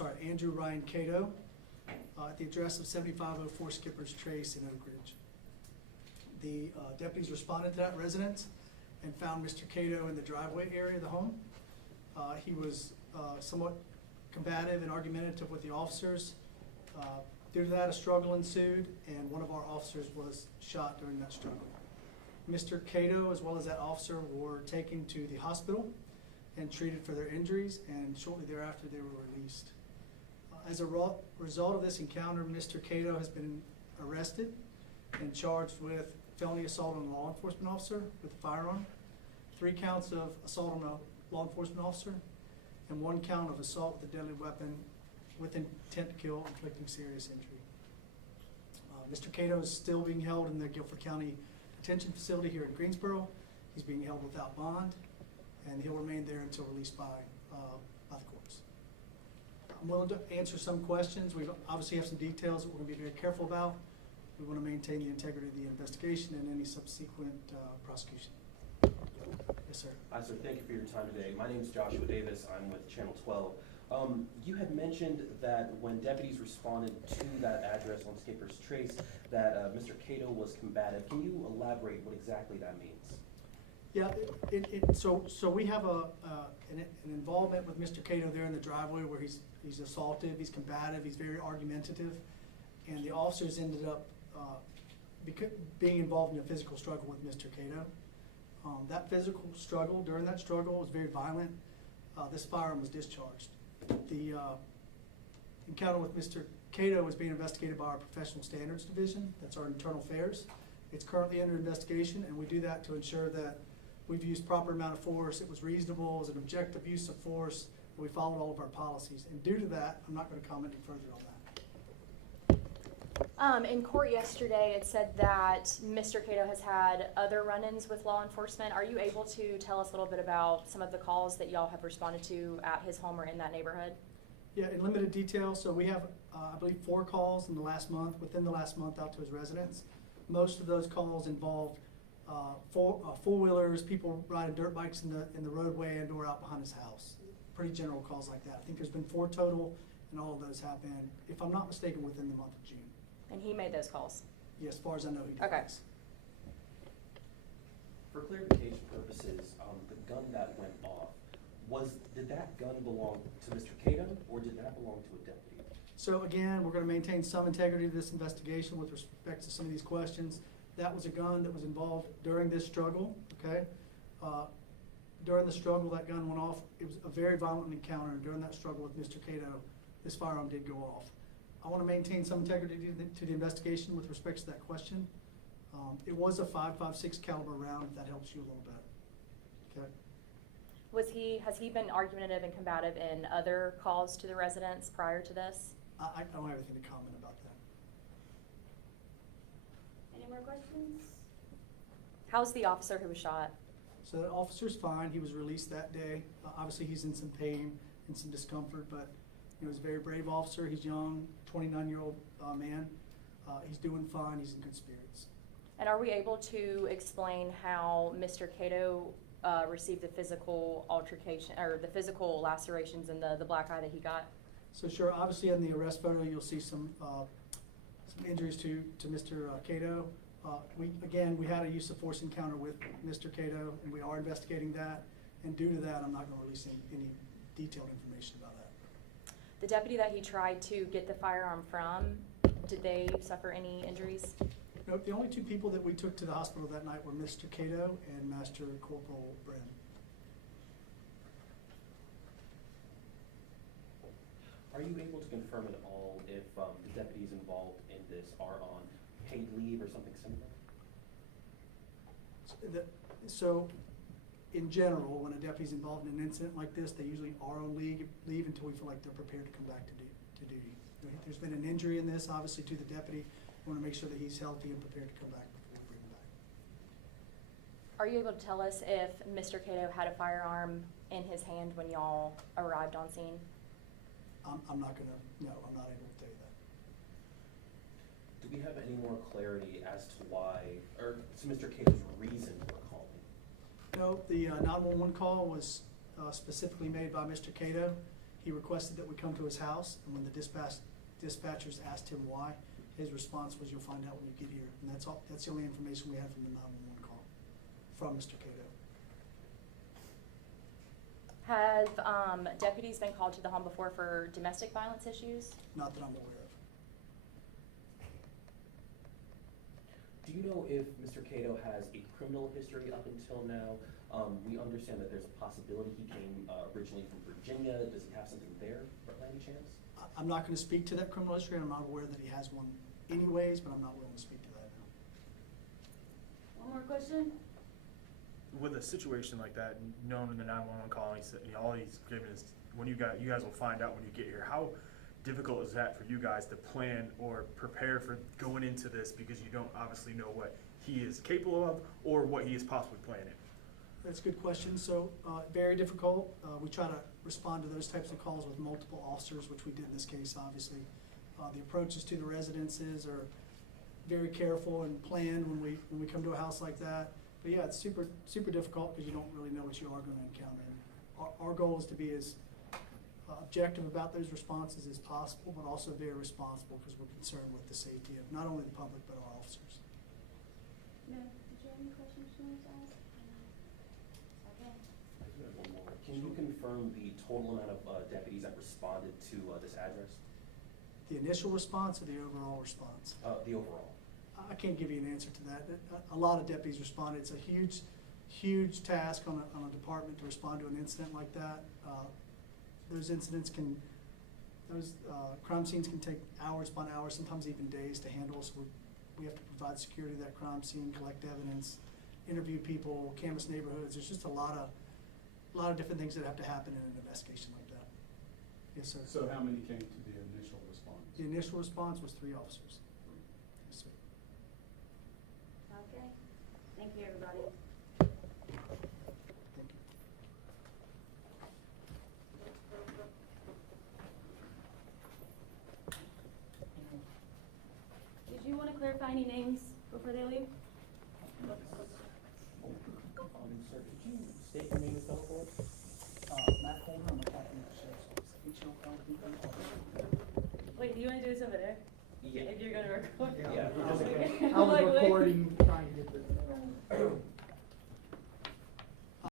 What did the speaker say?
Andrew Ryan Cato, at the address of 7504 Skipper's Trace in Oak Ridge. The deputies responded to that residence and found Mr. Cato in the driveway area of the home. He was somewhat combative and argumentative with the officers. Due to that, a struggle ensued, and one of our officers was shot during that struggle. Mr. Cato, as well as that officer, were taken to the hospital and treated for their injuries, and shortly thereafter they were released. As a result of this encounter, Mr. Cato has been arrested and charged with felony assault on a law enforcement officer with a firearm, 3 counts of assault on a law enforcement officer, and 1 count of assault with a deadly weapon with intent to kill, inflicting serious injury. Mr. Cato is still being held in the Guilford County Detention Facility here in Greensboro. He's being held without bond, and he'll remain there until released by the courts. I'm willing to answer some questions. We obviously have some details that we're going to be very careful about. We want to maintain the integrity of the investigation and any subsequent prosecution. Yes, sir. Hi, sir. Thank you for your time today. My name is Joshua Davis. I'm with Channel 12. You had mentioned that when deputies responded to that address on Skipper's Trace that Mr. Cato was combative. Can you elaborate what exactly that means? Yeah, so we have an involvement with Mr. Cato there in the driveway where he's assaultive, he's combative, he's very argumentative, and the officers ended up being involved in a physical struggle with Mr. Cato. That physical struggle, during that struggle, was very violent. This firearm was discharged. The encounter with Mr. Cato was being investigated by our Professional Standards Division. That's our internal affairs. It's currently under investigation, and we do that to ensure that we've used proper amount of force, it was reasonable, it was an objective use of force, and we followed all of our policies. And due to that, I'm not going to comment any further on that. In court yesterday, it said that Mr. Cato has had other run-ins with law enforcement. Are you able to tell us a little bit about some of the calls that y'all have responded to at his home or in that neighborhood? Yeah, in limited detail. So we have, I believe, 4 calls in the last month, within the last month, out to his residence. Most of those calls involved four-wheelers, people riding dirt bikes in the roadway and or out behind his house. Pretty general calls like that. I think there's been 4 total, and all of those happened, if I'm not mistaken, within the month of June. And he made those calls? Yeah, as far as I know, he did. Okay. For clarification purposes, the gun that went off, did that gun belong to Mr. Cato or did that belong to a deputy? So again, we're going to maintain some integrity to this investigation with respect to some of these questions. That was a gun that was involved during this struggle, okay? During the struggle, that gun went off. It was a very violent encounter, and during that struggle with Mr. Cato, this firearm did go off. I want to maintain some integrity to the investigation with respect to that question. It was a .556 caliber round, if that helps you a little bit, okay? Has he been argumentative and combative in other calls to the residents prior to this? I don't have anything to comment about that. Any more questions? How's the officer who was shot? So the officer's fine. He was released that day. Obviously, he's in some pain and some discomfort, but he was a very brave officer. He's young, 29-year-old man. He's doing fine. He's in good spirits. And are we able to explain how Mr. Cato received the physical altercation, or the physical lacerations in the black eye that he got? So sure, obviously in the arrest photo, you'll see some injuries to Mr. Cato. We had a use of force encounter with Mr. Cato, and we are investigating that. And due to that, I'm not going to release any detailed information about that. The deputy that he tried to get the firearm from, did they suffer any injuries? Nope, the only 2 people that we took to the hospital that night were Mr. Cato and Master Corporal Bren. Are you able to confirm at all if the deputies involved in this are on paid leave or something similar? So in general, when a deputy's involved in an incident like this, they usually are on leave until we feel like they're prepared to come back to duty. There's been an injury in this, obviously, to the deputy. We want to make sure that he's healthy and prepared to come back before we bring him back. Are you able to tell us if Mr. Cato had a firearm in his hand when y'all arrived on scene? I'm not going to, no, I'm not able to tell you that. Do we have any more clarity as to why, or to Mr. Cato's reason for calling? No, the 911 call was specifically made by Mr. Cato. He requested that we come to his house, and when the dispatchers asked him why, his response was, "You'll find out when you get here." And that's all, that's the only information we had from the 911 call from Mr. Cato. Have deputies been called to the home before for domestic violence issues? Not that I'm aware of. Do you know if Mr. Cato has a criminal history up until now? We understand that there's a possibility he came originally from Virginia. Does he have something there by any chance? I'm not going to speak to that criminal history, and I'm not aware that he has one anyways, but I'm not willing to speak to that now. One more question? With a situation like that, known in the 911 call, he said, all he's given is, when you guys will find out when you get here. How difficult is that for you guys to plan or prepare for going into this, because you don't obviously know what he is capable of or what he is possibly planning? That's a good question. So, very difficult. We try to respond to those types of calls with multiple officers, which we did in this case, obviously. The approaches to the residences are very careful and planned when we come to a house like that. But yeah, it's super difficult because you don't really know what you are going to encounter. Our goal is to be as objective about those responses as possible, but also very responsible because we're concerned with the safety of not only the public but our officers. No, did you have any questions you wanted to ask? Okay. I do have one more. Can you confirm the total amount of deputies that responded to this address? The initial response or the overall response? The overall. I can't give you an answer to that. A lot of deputies responded. It's a huge task on a department to respond to an incident like that. Those crime scenes can take hours upon hours, sometimes even days to handle. So we have to provide security to that crime scene, collect evidence, interview people, canvass neighborhoods. There's just a lot of different things that have to happen in an investigation like that. Yes, sir. So how many came to the initial response? The initial response was 3 officers. Yes, sir. Okay. Thank you, everybody. Thank you. Did you want to clarify any names before they leave? Sir, could you state your name and spell it for us? Matt Holder, I'm a captain of the sheriff's office. Wait, do you want to do this over there? Yeah. If you're going to record? Yeah. Okay. I was Like, wait. recording, trying to get the.